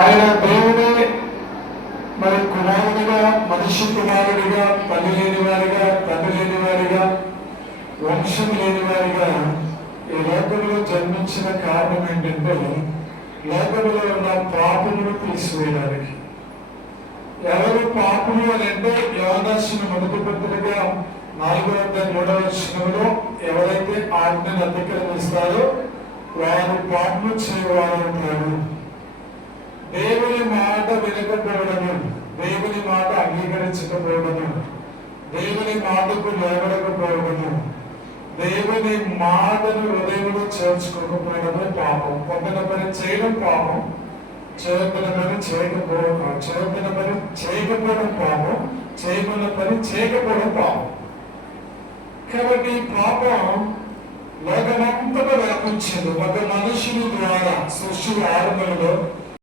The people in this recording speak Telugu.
ఆయన దేవుడే మరి కుమారుడిగా, మనిషి కుమారుడిగా, తల్లి లేని వారిగా, తండ్రి లేని వారిగా, వంశం లేని వారిగా ఈ లోకంలో జన్మించిన కారణం ఏంటంటే లోకంలో ఉన్న పాపమును తీసివేయడానికి. ఎవరు పాపము అని అంటే యోహాను మొదటి పత్రిక 4:3 ఎవరైతే ఆజ్ఞను అతిక్రమిస్తారో వారు పాపము చేయవారవుతారు. దేవుని మాట వినకపోవడము, దేవుని మాట అంగీకరించకపోవడము, దేవుని మాటకు లోబడకపోవడము, దేవుని మాటను హృదయంలో చేర్చుకోకపోవడమే పాపం. పొందిన పని చేయడం పాపం, చేయకున్న పని చేయకపోవడం పాపం, చేయకున్న పని చేయకపోవడం పాపం. కాబట్టి పాపం లోకమంతటా వ్యాపించింది. ఒక మనుషుని ద్వారా సృష్టి ఆరంభంలో